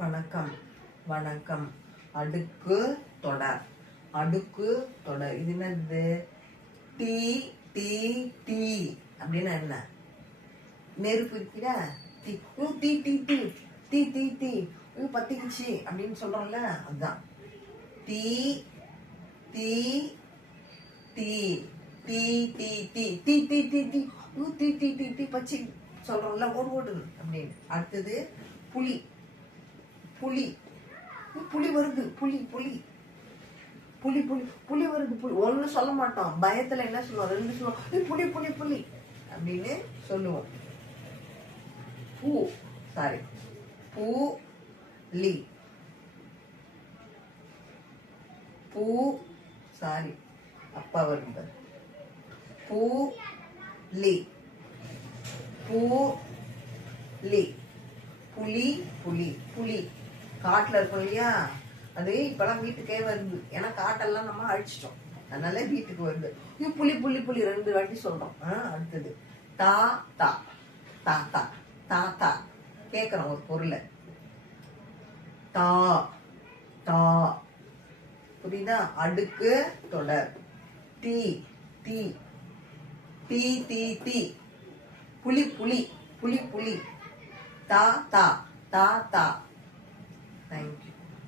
வணக்கம் வணக்கம். அடுக்கு தொடர். அடுக்கு தொடர். இது என்னது? டி டி டி அப்படின்னா என்ன? நெருப்பு இருக்கிற தீ டி டி டி டி டி டி பத்திக்குச்சு அப்படின்னு சொல்றோம்ல, அதுதான் டி டி டி டி டி டி டி டி டி டி டி டி டி டி பச்சி சொல்றோம்ல, ஓடு ஓடு அப்படின்னு. அடுத்தது புலி. புலி புலி வருது. புலி புலி புலி புலி புலி வருது. புலி ஒண்ணு சொல்ல மாட்டோம். பயத்துல என்ன சொல்லுவோம்? ரெண்டு சொல்லுவோம். புலி புலி புலி அப்படின்னு சொல்லுவோம். பூ சாரி பூ லி பூ சாரி அப்பா வருது. பூ லி பூ லி புலி புலி புலி காட்டுல இருக்கும் இல்லையா, அது இப்பெல்லாம் வீட்டுக்கே வருது. ஏன்னா காட்டெல்லாம் நம்ம அழிச்சிட்டோம், அதனால வீட்டுக்கு வருது. இது புலி புலி புலி 2 வாட்டி சொல்றோம். அடுத்தது தா தா தா தா தா தா கேக்குறோம் ஒரு பொருளை. தா தா புரியுதா? அடுக்கு தொடர். டி டி டி டி டி புலி புலி புலி புலி தா தா தா தா. தேங்க்யூ.